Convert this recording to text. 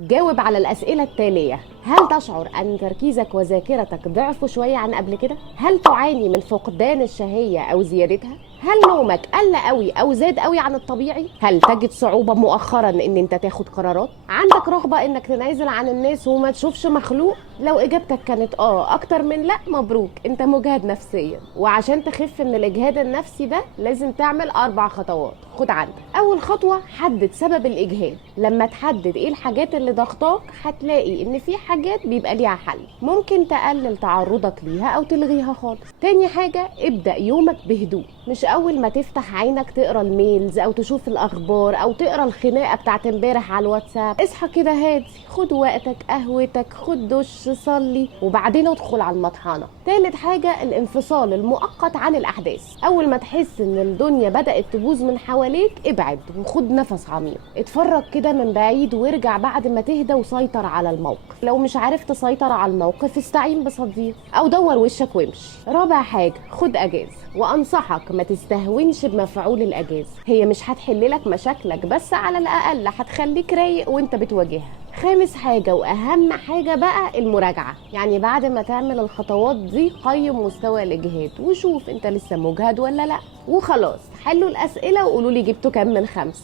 جاوب على الأسئلة التالية: هل تشعر أن تركيزك وذاكرتك ضعفوا شوية عن قبل كده؟ هل تعاني من فقدان الشهية أو زيادتها؟ هل نومك قل قوي أو زاد قوي عن الطبيعي؟ هل تجد صعوبة مؤخرا إن أنت تاخد قرارات؟ عندك رغبة إنك تنازل عن الناس وما تشوفش مخلوق؟ لو إجابتك كانت أكتر من لأ، مبروك، أنت مجهد نفسيا. وعشان تخف من الإجهاد النفسي ده لازم تعمل 4 خطوات. خد عندك. أول خطوة: حدد سبب الإجهاد. لما تحدد إيه الحاجات اللي ضغطاك هتلاقي إن في حاجات بيبقى ليها حل، ممكن تقلل تعرضك ليها أو تلغيها خالص. تاني حاجة: ابدأ يومك بهدوء، مش أول ما تفتح عينك تقرا الميلز أو تشوف الأخبار أو تقرا الخناقة بتاعت امبارح على الواتساب. اصحى كده هادي، خد وقتك، قهوتك، خد دش، صلي، وبعدين ادخل على المطحنة. تالت حاجة: الانفصال المؤقت عن الأحداث. أول ما تحس إن الدنيا بدأت تبوظ من حواليك ابعد وخد نفس عميق، اتفرج كده من بعيد وارجع بعد ما تهدى وسيطر على الموقف. لو مش عارف تسيطر على الموقف استعين بصديق أو دور وشك وامشي. رابع حاجة: خد أجازة، وأنصحك ما تستهونش بمفعول الأجازة، هي مش هتحللك مشاكلك بس على الأقل هتخليك رايق وانت بتواجهها. خامس حاجة وأهم حاجة بقى: المراجعة. يعني بعد ما تعمل الخطوات دي قيم مستوى الإجهاد وشوف انت لسه مجهد ولا لا. وخلاص، حلوا الأسئلة وقولوا لي جبتوا كام من 5.